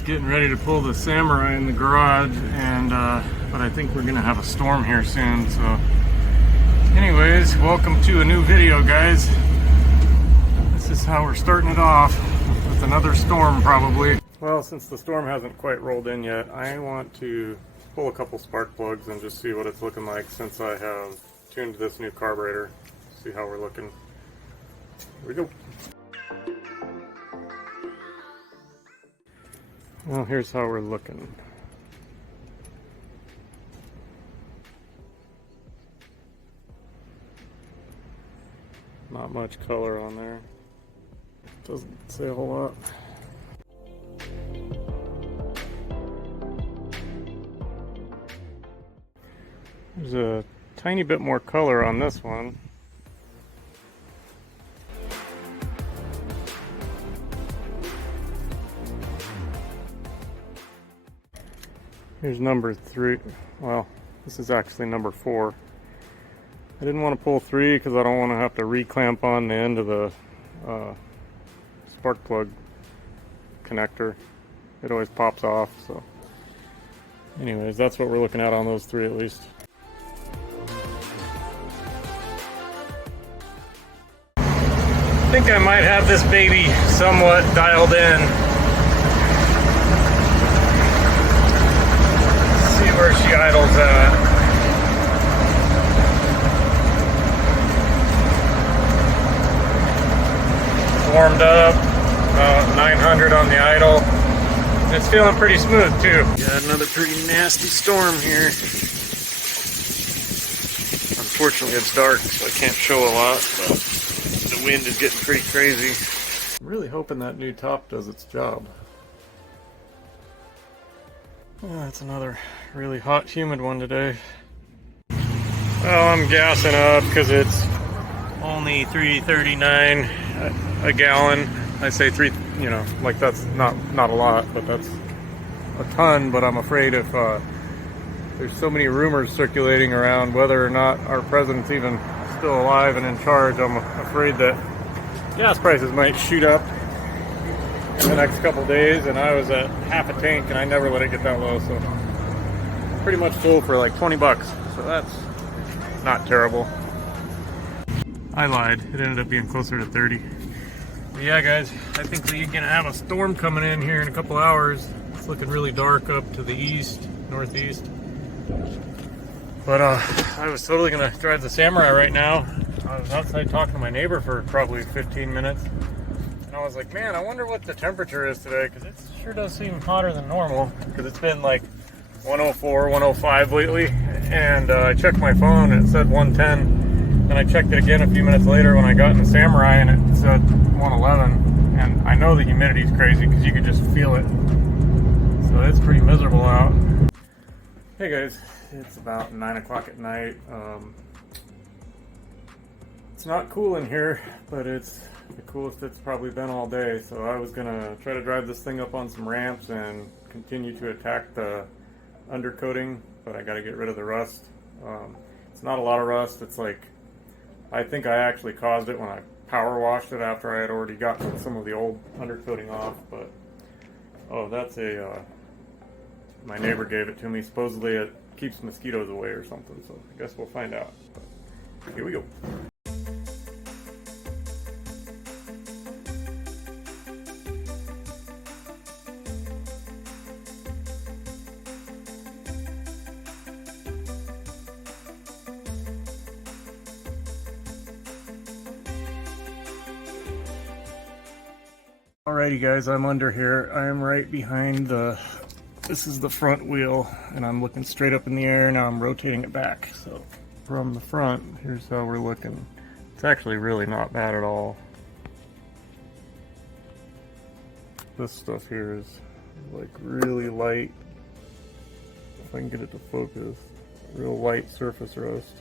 just getting ready to pull the Samurai in the garage, and but I think we're gonna have a storm here soon. So anyways, welcome to a new video, guys. This is how we're starting it off, with another storm probably. Well, since the storm hasn't quite rolled in yet, I want to pull a couple spark plugs and just see what it's looking like since I have tuned this new carburetor. See how we're looking. Here we go. Well, here's how we're looking. Not much color on there. Doesn't say a whole lot. There's a tiny bit more color on this one. Here's number 3. Well, this is actually number 4. I didn't want to pull 3 because I don't want to have to re-clamp on the end of the spark plug connector. It always pops off, so anyways, that's what we're looking at on those 3 at least. I think I might have this baby somewhat dialed in. Where she idles at. Warmed up, about 900 on the idle. It's feeling pretty smooth too. Got another pretty nasty storm here. Unfortunately it's dark, so I can't show a lot, but the wind is getting pretty crazy. I'm really hoping that new top does its job. Oh, it's another really hot, humid one today. Well, I'm gassing up because it's only $3.39 a gallon. I say 3, you know, like that's not a lot, but that's a ton. But I'm afraid if there's so many rumors circulating around whether or not our president's even still alive and in charge, I'm afraid that gas prices might shoot up in the next couple days, and I was at half a tank and I never let it get that low, so pretty much full for like 20 bucks, so that's not terrible. I lied, it ended up being closer to 30. But yeah guys, I think we're gonna have a storm coming in here in a couple hours. It's looking really dark up to the east, northeast. But I was totally gonna drive the Samurai right now. I was outside talking to my neighbor for probably 15 minutes. And I was like, man, I wonder what the temperature is today, because it sure does seem hotter than normal, because it's been like 104, 105 lately. And I checked my phone and it said 110. Then I checked it again a few minutes later when I got in the Samurai and it said 111. And I know the humidity's crazy because you could just feel it. So it's pretty miserable out. Hey guys, it's about 9 o'clock at night. It's not cool in here, but it's the coolest it's probably been all day. So I was gonna try to drive this thing up on some ramps and continue to attack the undercoating, but I gotta get rid of the rust. It's not a lot of rust. It's like, I think I actually caused it when I power washed it after I had already gotten some of the old undercoating off. But oh, that's my neighbor gave it to me. Supposedly it keeps mosquitoes away or something, so I guess we'll find out. But here we go. Alrighty guys, I'm under here. I am right behind this is the front wheel, and I'm looking straight up in the air. Now I'm rotating it back. So from the front, here's how we're looking. It's actually really not bad at all. This stuff here is like really light. If I can get it to focus, real light surface rust.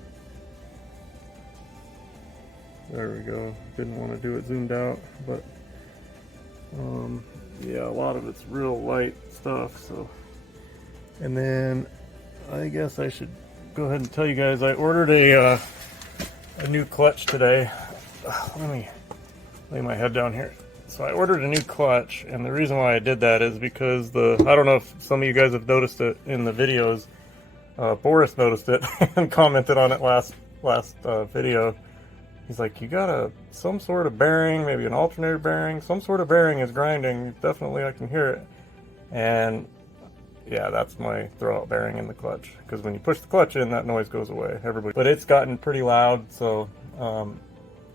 There we go. Didn't want to do it zoomed out, but yeah, a lot of it's real light stuff. So, and then I guess I should go ahead and tell you guys I ordered a new clutch today. Let me lay my head down here. So I ordered a new clutch, and the reason why I did that is because I don't know if some of you guys have noticed it in the videos. Boris noticed it and commented on it last video. He's like, you got some sort of bearing, maybe an alternator bearing, some sort of bearing is grinding. Definitely, I can hear it. And yeah, that's my throwout bearing in the clutch. Because when you push the clutch in, that noise goes away. But it's gotten pretty loud. So,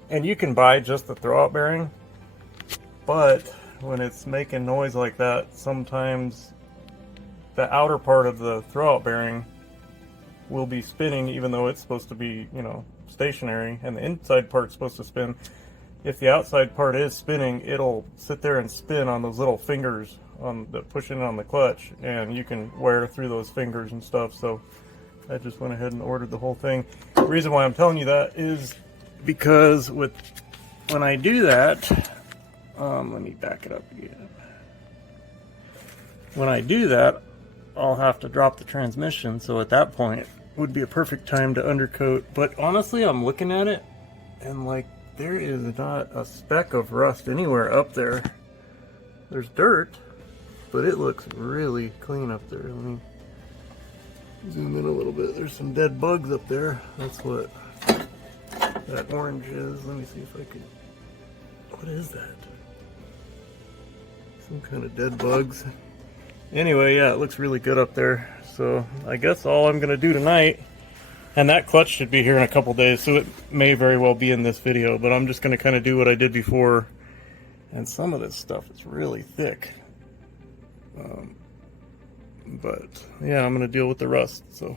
and you can buy just the throwout bearing. But when it's making noise like that, sometimes the outer part of the throwout bearing will be spinning, even though it's supposed to be, you know, stationary, and the inside part's supposed to spin. If the outside part is spinning, it'll sit there and spin on those little fingers on the pushing on the clutch, and you can wear through those fingers and stuff. So I just went ahead and ordered the whole thing. The reason why I'm telling you that is because when I do that, let me back it up again. When I do that, I'll have to drop the transmission, so at that point would be a perfect time to undercoat. But honestly, I'm looking at it and like, there is not a speck of rust anywhere up there. There's dirt, but it looks really clean up there. Let me zoom in a little bit. There's some dead bugs up there. That's what that orange is. Let me see if I can, what is that? Some kind of dead bugs. Anyway, yeah, it looks really good up there. So I guess all I'm gonna do tonight, and that clutch should be here in a couple days, so it may very well be in this video, but I'm just gonna kind of do what I did before. And some of this stuff is really thick. But yeah, I'm gonna deal with the rust, so.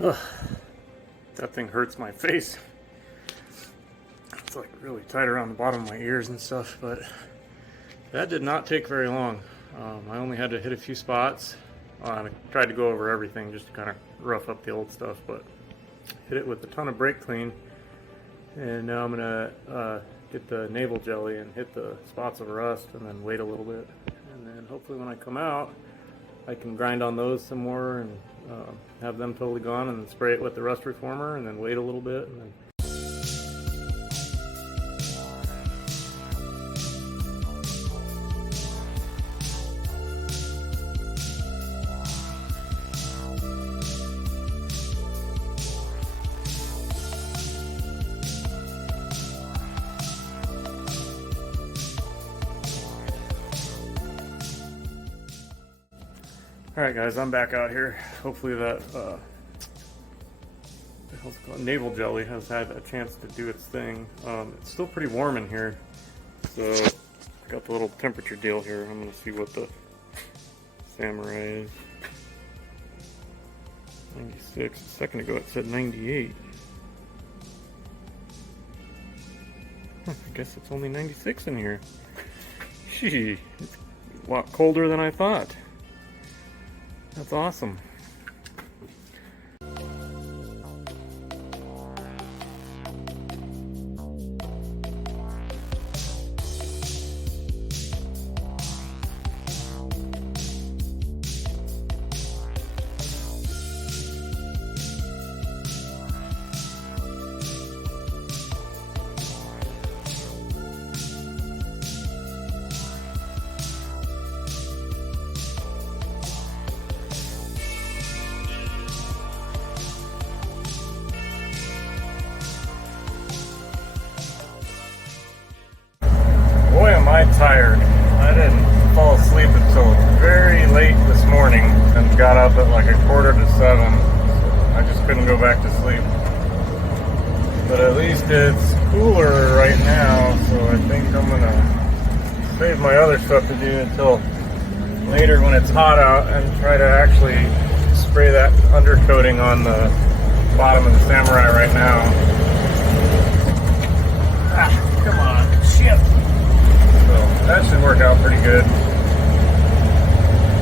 Ugh, that thing hurts my face. It's like really tight around the bottom of my ears and stuff, but that did not take very long. I only had to hit a few spots. I tried to go over everything just to kind of rough up the old stuff, but hit it with a ton of brake clean. And now I'm gonna get the navel jelly and hit the spots of rust and then wait a little bit. And then hopefully when I come out, I can grind on those some more and have them totally gone, and then spray it with the rust reformer and then wait a little bit. And then Alright guys, I'm back out here. Hopefully that navel jelly has had a chance to do its thing. It's still pretty warm in here, so got the little temperature deal here. I'm going to see what the Samurai is. 96. A second ago it said 98. I guess it's only 96 in here. Gee, it's a lot colder than I thought. That's awesome. Boy, am I tired. I didn't fall asleep until very late this morning and got up at like 6:45. So I just couldn't go back to sleep. But at least it's cooler right now, so I think I'm gonna save my other stuff to do until later when it's hot out and try to actually spray that undercoating on the bottom of the Samurai right now. Ah, come on, shit. So that should work out pretty good.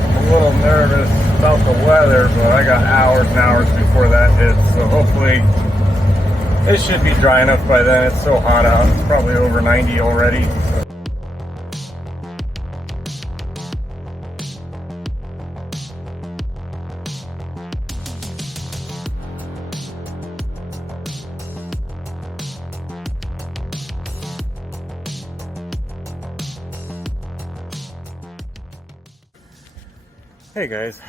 I'm a little nervous about the weather, but I got hours and hours before that hits, so hopefully it should be dry enough by then. It's so hot out, it's probably over 90 already. So. Hey guys,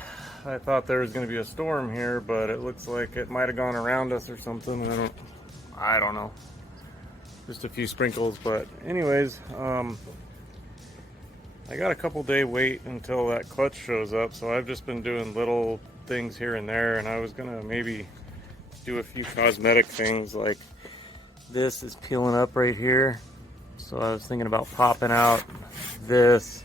I thought there was going to be a storm here, but it looks like it might have gone around us or something. I don't know. Just a few sprinkles, but anyways, I got a couple day wait until that clutch shows up, so I've just been doing little things here and there, and I was going to maybe do a few cosmetic things, like this is peeling up right here, so I was thinking about popping out this,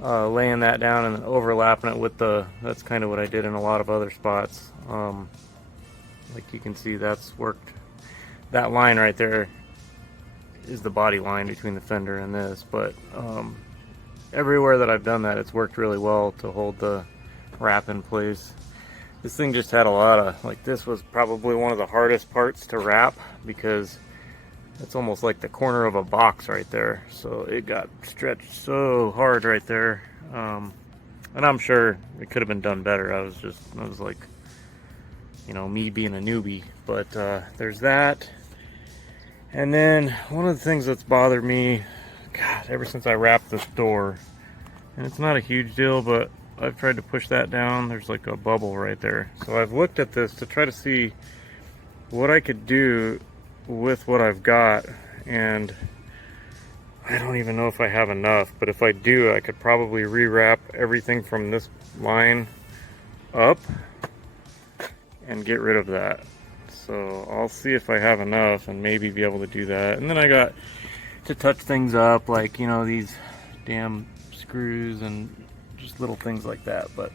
laying that down and then overlapping it with that's kind of what I did in a lot of other spots. Like you can see, that's worked. That line right there is the body line between the fender and this, but everywhere that I've done that, it's worked really well to hold the wrap in place. This thing just had a lot of, like, this was probably one of the hardest parts to wrap because it's almost like the corner of a box right there, so it got stretched so hard right there, and I'm sure it could have been done better. I was like, you know, me being a newbie, but there's that. And then one of the things that's bothered me, God, ever since I wrapped this door, and it's not a huge deal, but I've tried to push that down, there's like a bubble right there, so I've looked at this to try to see what I could do with what I've got, and I don't even know if I have enough, but if I do, I could probably rewrap everything from this line up and get rid of that. So I'll see if I have enough and maybe be able to do that. And then I got to touch things up, like, you know, these damn screws and just little things like that. But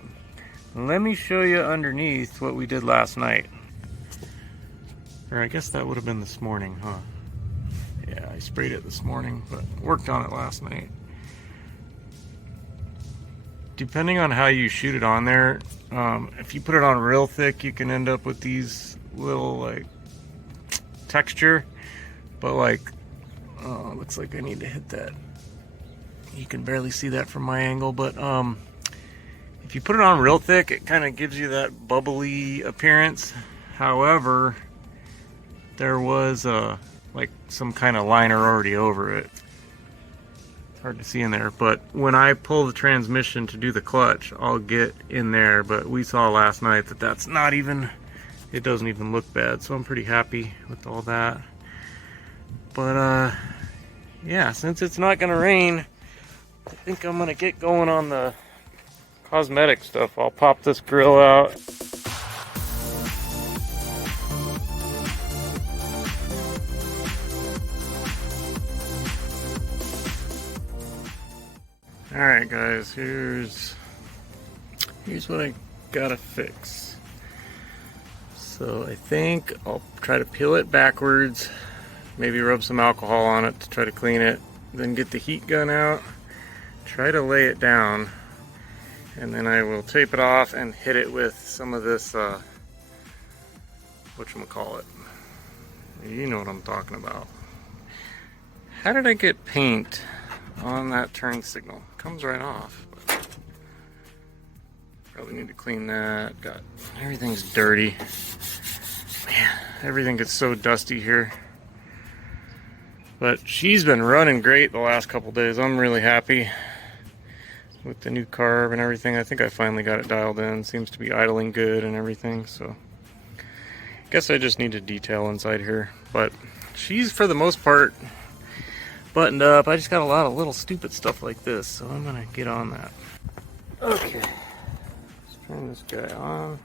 let me show you underneath what we did last night. Or I guess that would have been this morning, huh? Yeah, I sprayed it this morning, but worked on it last night. Depending on how you shoot it on there, if you put it on real thick, you can end up with these little, like, texture. But, like, oh, it looks like I need to hit that. You can barely see that from my angle, but if you put it on real thick, it kind of gives you that bubbly appearance. However, there was like some kind of liner already over it. It's hard to see in there, but when I pull the transmission to do the clutch, I'll get in there. But we saw last night that that's not even, it doesn't even look bad, so I'm pretty happy with all that. But yeah, since it's not gonna rain, I think I'm gonna get going on the cosmetic stuff. I'll pop this grill out. Alright guys, here's what I gotta fix. So I think I'll try to peel it backwards, maybe rub some alcohol on it to try to clean it, then get the heat gun out, try to lay it down, and then I will tape it off and hit it with some of this, whatchamacallit. You know what I'm talking about. How did I get paint on that turn signal? Comes right off. Probably need to clean that. God, everything's dirty. Man, everything gets so dusty here. But she's been running great the last couple days. I'm really happy with the new carb and everything. I think I finally got it dialed in. Seems to be idling good and everything. So guess I just need to detail inside here. But she's, for the most part, buttoned up. I just got a lot of little stupid stuff like this, so I'm gonna get on that. Okay, let's turn this guy on.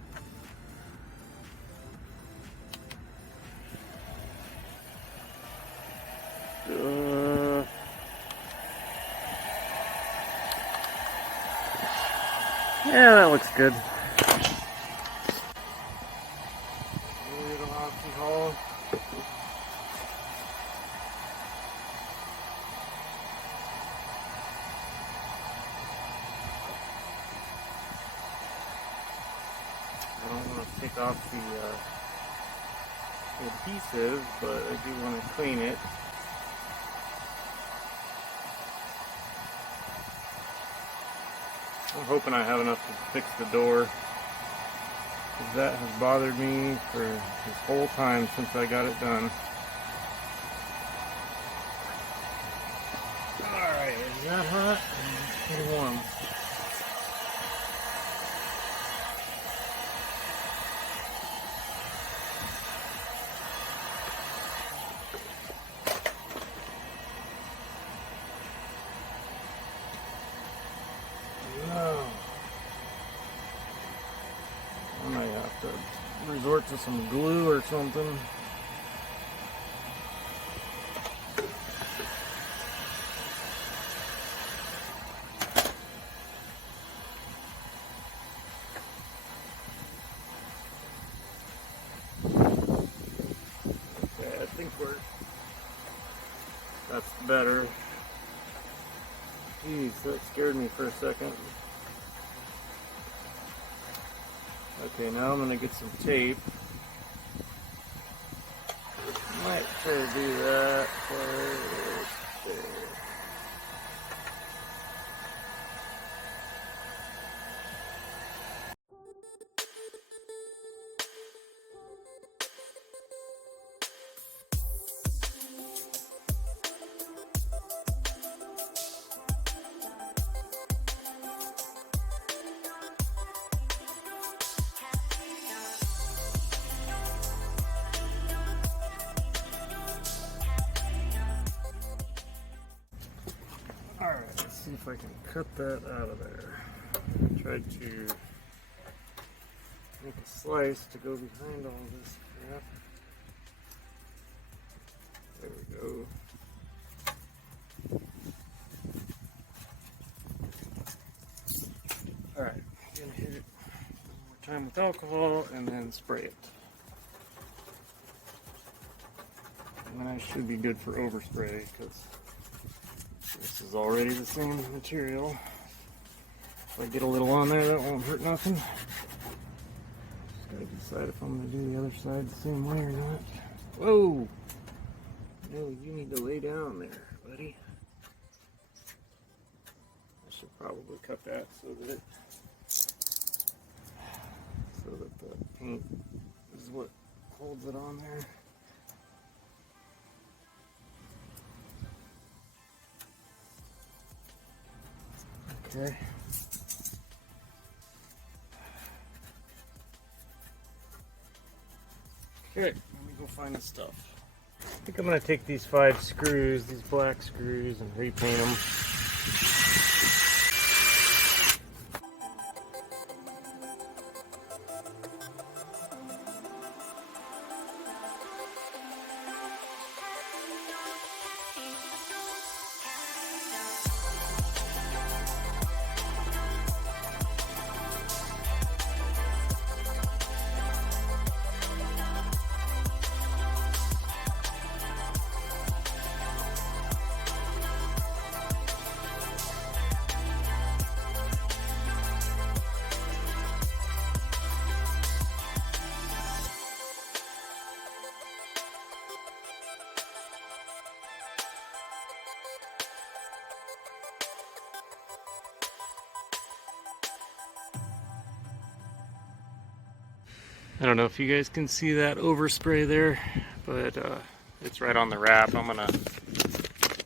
Yeah, that looks good. I don't want to take off the adhesive, but I do want to clean it. I'm hoping I have enough to fix the door, because that has bothered me for this whole time since I got it done. Alright, is that hot? It's pretty warm. I might have to resort to some glue or something. Okay, I think that's better. Jeez, that scared me for a second. Okay, now I'm going to get some tape. Might try to do that right there. Alright, let's see if I can cut that out of there. Tried to make a slice to go behind all this crap. There we go. Alright, I'm gonna hit it one more time with alcohol and then spray it. And then I should be good for overspray because this is already the same material. If I get a little on there, that won't hurt nothing. Just gotta decide if I'm gonna do the other side the same way or not. Whoa! No, you need to lay down there, buddy. I should probably cut that so that the paint is what holds it on there. Okay. Okay, let me go find the stuff. I think I'm going to take these 5 screws, these black screws, and repaint them. I don't know if you guys can see that overspray there, but it's right on the wrap. I'm gonna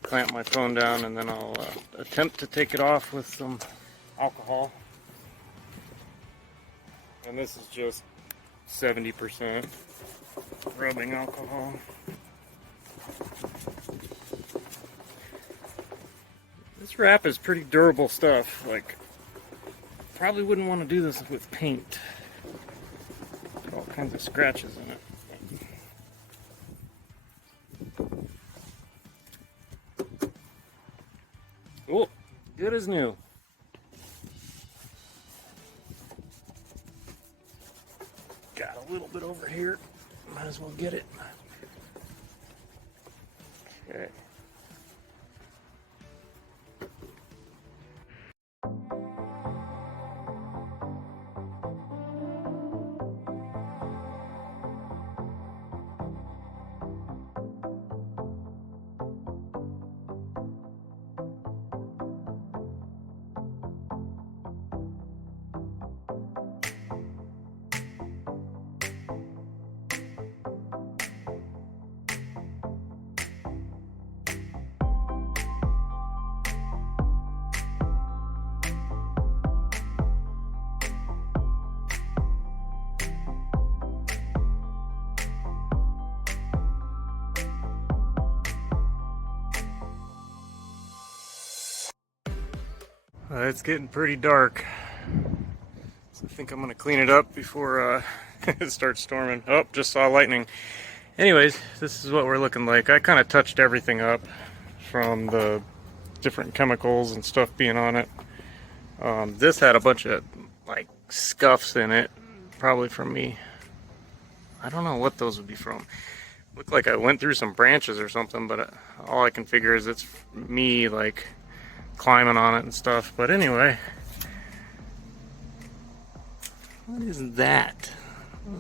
clamp my phone down and then I'll attempt to take it off with some alcohol. And this is just 70% rubbing alcohol. This wrap is pretty durable stuff. Like, probably wouldn't want to do this with paint. All kinds of scratches in it. Oh, good as new. bit over here. Might as well get it. Okay. It's getting pretty dark, so I think I'm going to clean it up before it starts storming. Oh, just saw lightning. Anyways, this is what we're looking like. I kind of touched everything up from the different chemicals and stuff being on it. This had a bunch of like scuffs in it, probably from me. I don't know what those would be from. Looked like I went through some branches or something, but all I can figure is it's me like climbing on it and stuff. But anyway, what is that?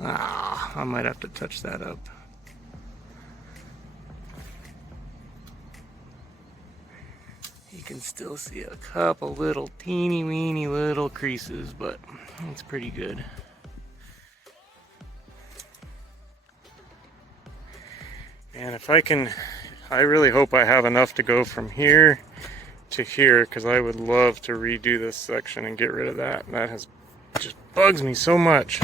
Ah, I might have to touch that up. You can still see a couple little teeny weeny little creases, but it's pretty good. And if I can, I really hope I have enough to go from here to here, because I would love to redo this section and get rid of that. That has just bugs me so much.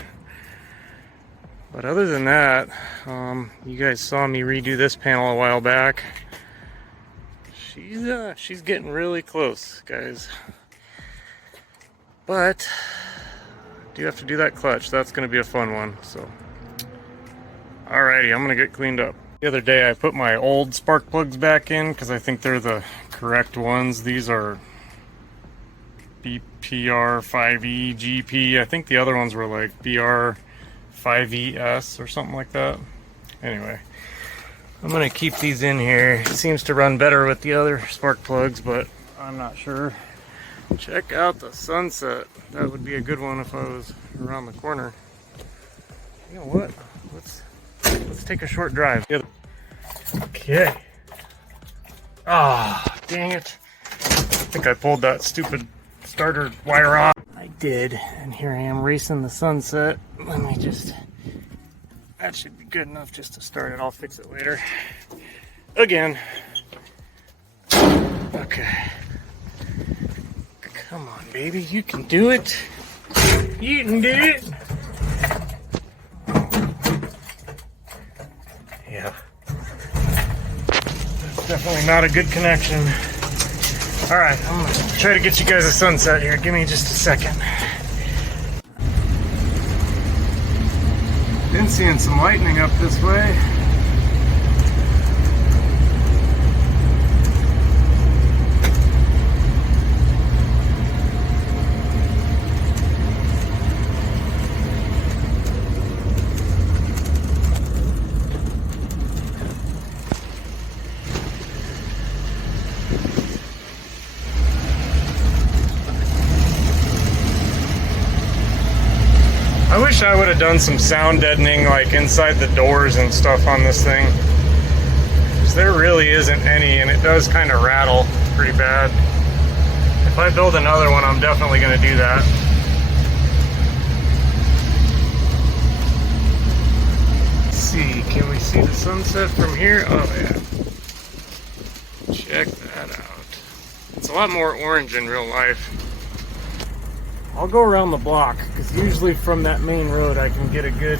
But other than that, you guys saw me redo this panel a while back. She's getting really close, guys. But I do have to do that clutch. That's going to be a fun one. So, alrighty, I'm going to get cleaned up. The other day I put my old spark plugs back in because I think they're the correct ones. These are BPR5E GP. I think the other ones were like BR5ES or something like that. Anyway, I'm going to keep these in here. It seems to run better with the other spark plugs, but I'm not sure. Check out the sunset. That would be a good one if I was around the corner. You know what? Let's take a short drive. Okay. Ah, dang it. I think I pulled that stupid starter wire off. I did, and here I am racing the sunset. Let me just... That should be good enough just to start it. I'll fix it later. Again. Okay. Come on, baby. You can do it. You can do it. Yeah. That's definitely not a good connection. Alright, I'm going to try to get you guys a sunset here. Give me just a second. Been seeing some lightning up this way. I wish I would have done some sound deadening like inside the doors and stuff on this thing, because there really isn't any, and it does kind of rattle pretty bad. If I build another one, I'm definitely going to do that. Let's see, can we see the sunset from here? Oh yeah. Check that out. It's a lot more orange in real life. I'll go around the block, because usually from that main road I can get a good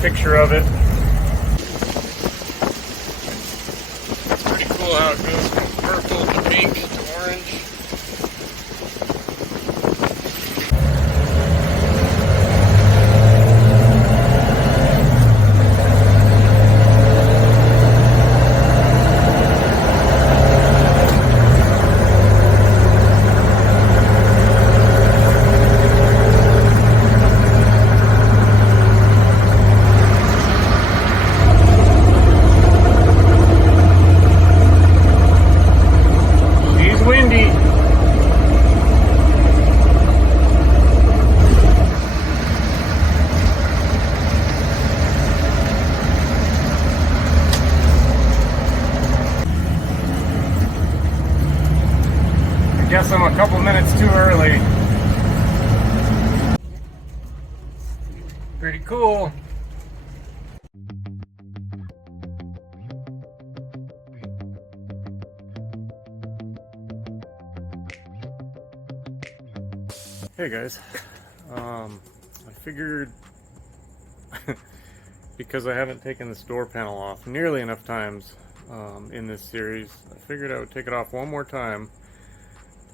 picture of it. It's pretty cool how it goes from purple to pink to orange. them a couple minutes too early. Pretty cool. Hey guys, I figured because I haven't taken this door panel off nearly enough times in this series, I figured I would take it off one more time.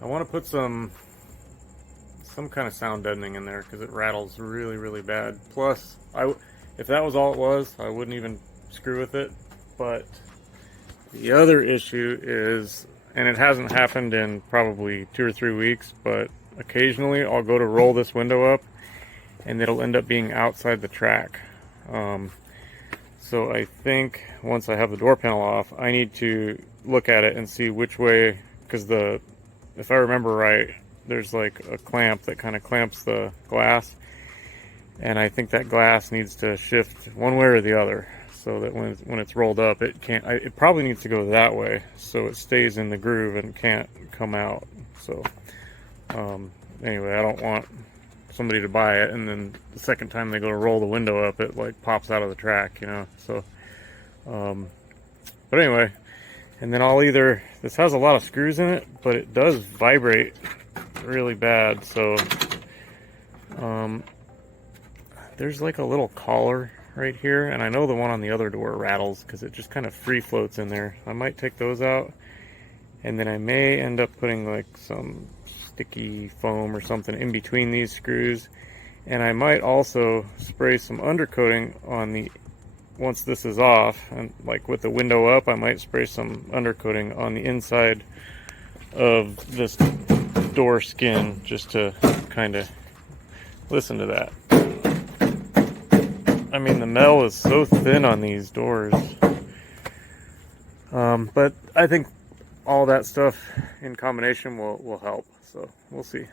I want to put some kind of sound deadening in there because it rattles really bad. Plus, if that was all it was, I wouldn't even screw with it. But the other issue is, and it hasn't happened in probably 2 or 3 weeks, but occasionally I'll go to roll this window up and it'll end up being outside the track. So I think once I have the door panel off, I need to look at it and see which way, because if I remember right, there's like a clamp that kind of clamps the glass, and I think that glass needs to shift one way or the other so that when it's rolled up, it can't. It probably needs to go that way so it stays in the groove and can't come out. So anyway, I don't want somebody to buy it and then the second time they go to roll the window up, it like pops out of the track, you know. So but anyway, and then this has a lot of screws in it, but it does vibrate really bad. So there's like a little collar right here, and I know the one on the other door rattles because it just kind of free floats in there. I might take those out, and then I may end up putting like some sticky foam or something in between these screws, and I might also spray some undercoating on once this is off, and like with the window up, I might spray some undercoating on the inside of this door skin just to kind of listen to that. I mean, the metal is so thin on these doors, but I think all that stuff in combination will help, so we'll see.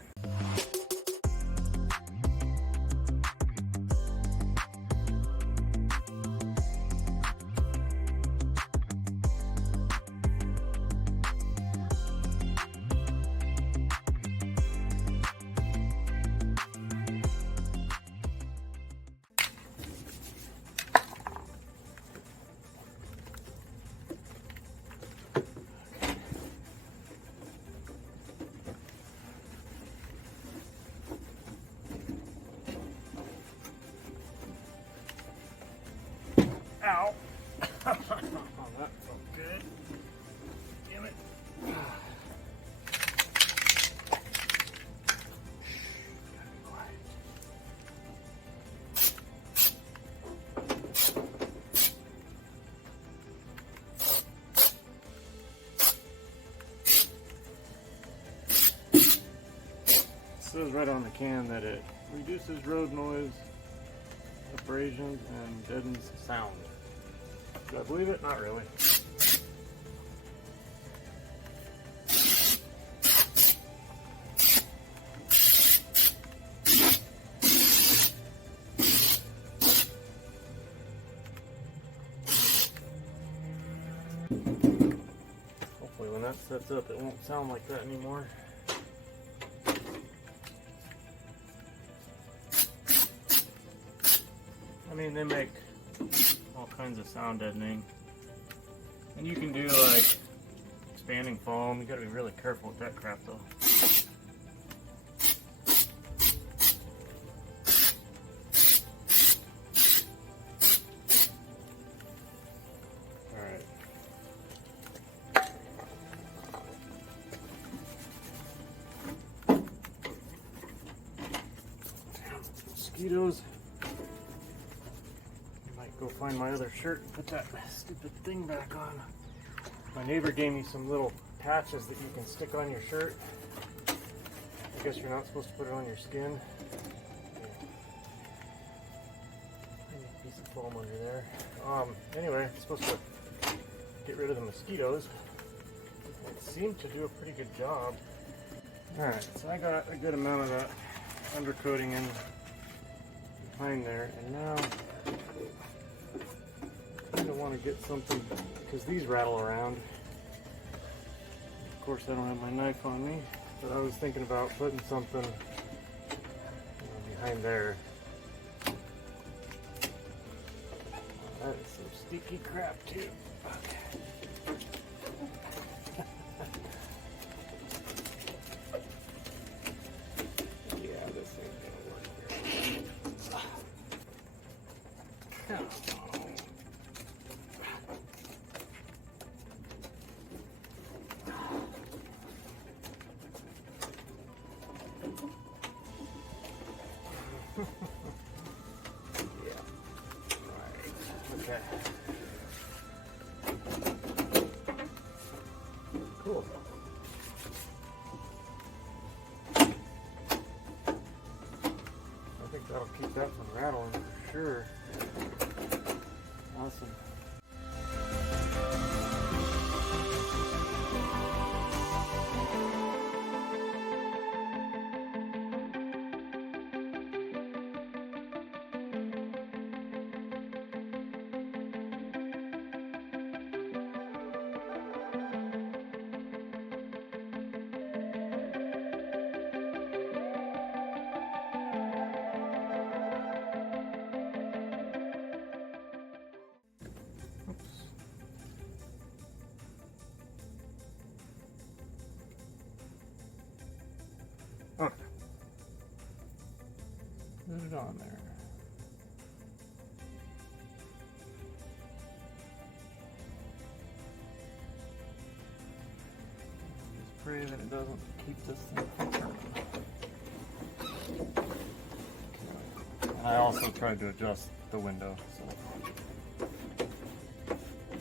Ow! Oh, that felt good. Damn it. It says right on the can that it reduces road noise, abrasions, and deadens sound. Do I believe it? Not really. Hopefully when that sets up, it won't sound like that anymore. I mean, they make all kinds of sound deadening, and you can do like expanding foam. You gotta be really careful with that crap though. Alright. Damn, mosquitoes. Go find my other shirt and put that stupid thing back on. My neighbor gave me some little patches that you can stick on your shirt. I guess you're not supposed to put it on your skin. A piece of foam under there. Anyway, it's supposed to get rid of the mosquitoes. It seemed to do a pretty good job. Alright, so I got a good amount of that undercoating in behind there, and now I want to get something, because these rattle around. Of course I don't have my knife on me. But I was thinking about putting something behind there. That is some sticky crap too. Okay. Yeah, this ain't gonna work here. Come on. Yeah. Right. Okay. Cool. I think that'll keep that from rattling for sure. Awesome. Okay. Put it on there. Just pray that it doesn't keep this thing from turning. Okay. And I also tried to adjust the window, so I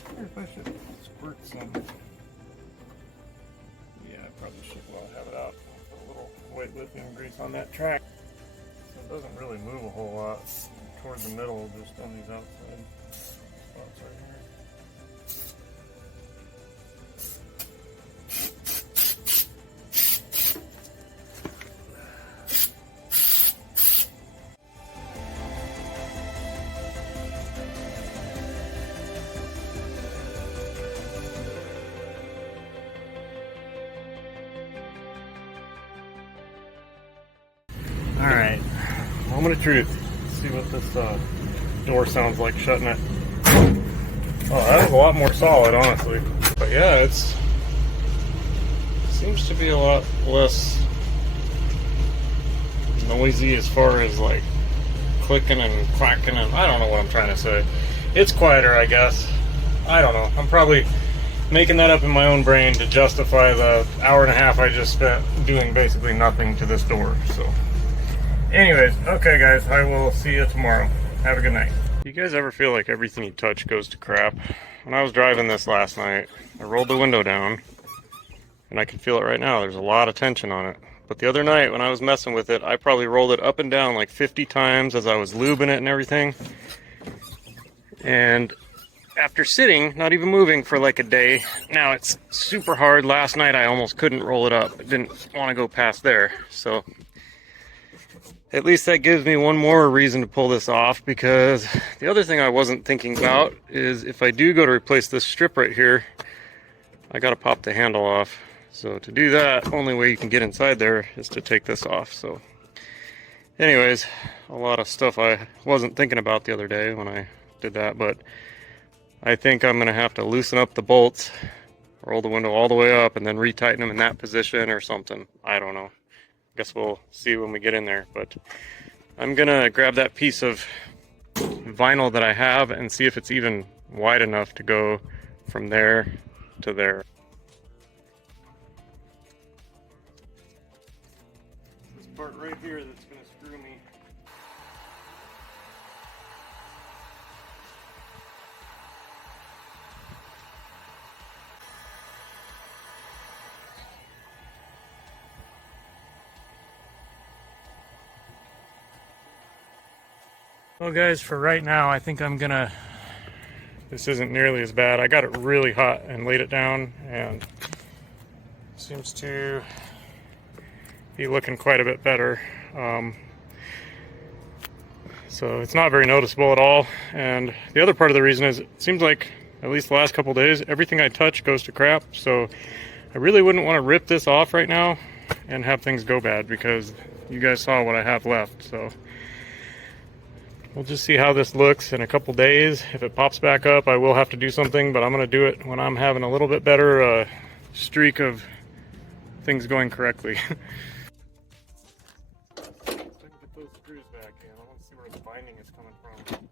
wonder if I should squirt some. Yeah, I probably should well have it out. Put a little weightlifting grease on that track. So it doesn't really move a whole lot towards the middle, just on these outside spots right here. Alright, moment of truth. Let's see what this door sounds like shutting it. Oh, that was a lot more solid, honestly. But yeah, it seems to be a lot less noisy as far as like clicking and quacking and I don't know what I'm trying to say. It's quieter, I guess. I don't know. I'm probably making that up in my own brain to justify the hour and a half I just spent doing basically nothing to this door, so. Anyways, okay guys, I will see you tomorrow. Have a good night. You guys ever feel like everything you touch goes to crap? When I was driving this last night, I rolled the window down, and I can feel it right now. There's a lot of tension on it. But the other night, when I was messing with it, I probably rolled it up and down like 50 times as I was lubing it and everything. And after sitting, not even moving for like a day, now it's super hard. Last night, I almost couldn't roll it up. I didn't want to go past there, so at least that gives me one more reason to pull this off, because the other thing I wasn't thinking about is if I do go to replace this strip right here, I gotta pop the handle off. So to do that, only way you can get inside there is to take this off. So anyways, a lot of stuff I wasn't thinking about the other day when I did that, but I think I'm gonna have to loosen up the bolts, roll the window all the way up, and then retighten them in that position or something. I don't know. Guess we'll see when we get in there, but I'm gonna grab that piece of vinyl that I have and see if it's even wide enough to go from there to there. This part right here that's gonna screw me. Well guys, for right now, I think I'm gonna, this isn't nearly as bad. I got it really hot and laid it down, and it seems to be looking quite a bit better. So it's not very noticeable at all. And the other part of the reason is it seems like, at least the last couple days, everything I touch goes to crap. So I really wouldn't want to rip this off right now. and have things go bad, because you guys saw what I have left. So we'll just see how this looks in a couple days. If it pops back up, I will have to do something, but I'm going to do it when I'm having a little bit better streak of things going correctly. Get those screws back in. I want to see where the binding is coming from.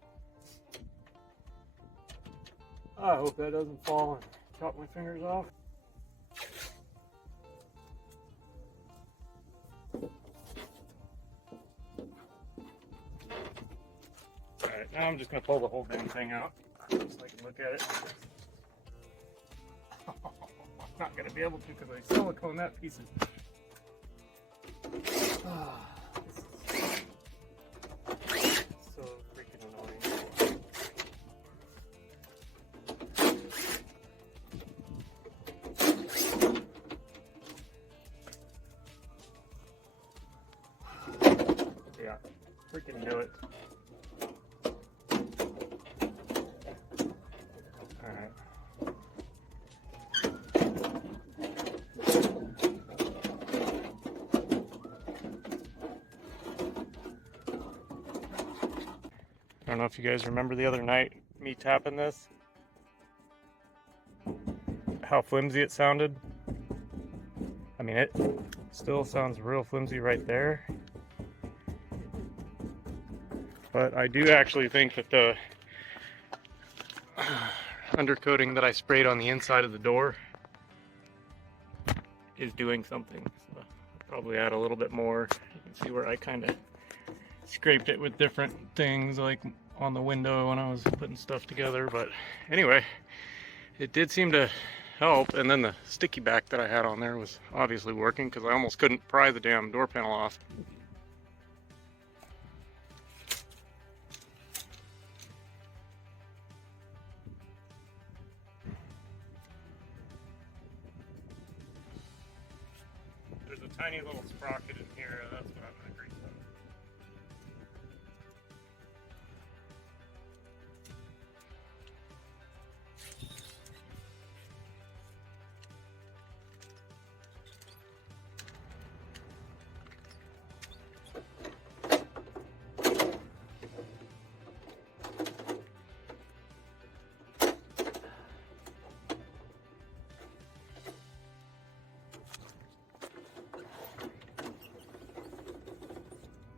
I hope that doesn't fall and chop my fingers off. Alright, now I'm just going to pull the whole damn thing out so I can look at it. I'm not going to be able to because I silicone that piece of... So freaking annoying. Yeah, freaking do it. Alright. I don't know if you guys remember the other night me tapping this, how flimsy it sounded. I mean, it still sounds real flimsy right there, but I do actually think that the undercoating that I sprayed on the inside of the door is doing something. So I'll probably add a little bit more. You can see where I kind of scraped it with different things, like on the window when I was putting stuff together. But anyway, it did seem to help. And then the sticky back that I had on there was obviously working, because I almost couldn't pry the damn door panel off. There's a tiny little sprocket in here. That's what I'm going to grease up.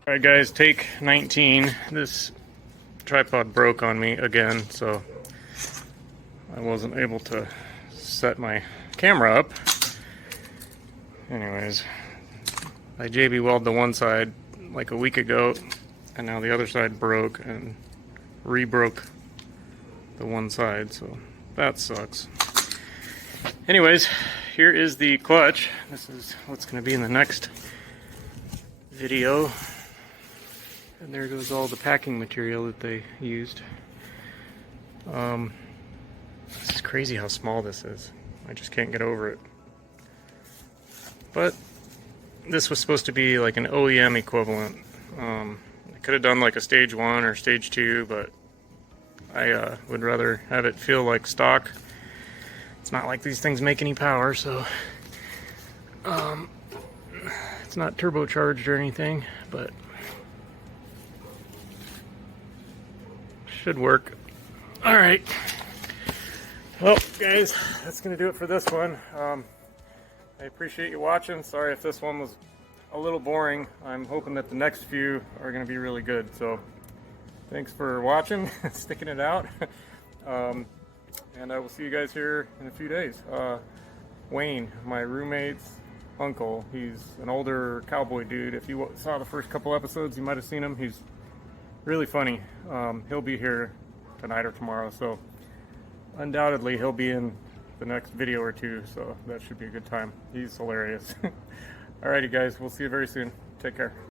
Alright guys, take 19. This tripod broke on me again, so I wasn't able to set my camera up. Anyways, I JB welded the one side like a week ago, and now the other side broke and re-broke the one side, so that sucks. Anyways, here is the clutch. This is what's going to be in the next video. And there goes all the packing material that they used. This is crazy how small this is. I just can't get over it. But this was supposed to be like an OEM equivalent. I could have done like a stage 1 or stage 2, but I would rather have it feel like stock. It's not like these things make any power, so it's not turbocharged or anything, but should work. Alright. Well, guys, that's going to do it for this one. I appreciate you watching. Sorry if this one was a little boring. I'm hoping that the next few are going to be really good. So, thanks for watching, sticking it out. And I will see you guys here in a few days. Wayne, my roommate's uncle, he's an older cowboy dude. If you saw the first couple episodes, you might have seen him. He's really funny. He'll be here tonight or tomorrow, so undoubtedly he'll be in the next video or two, so that should be a good time. He's hilarious. Alrighty guys, we'll see you very soon. Take care.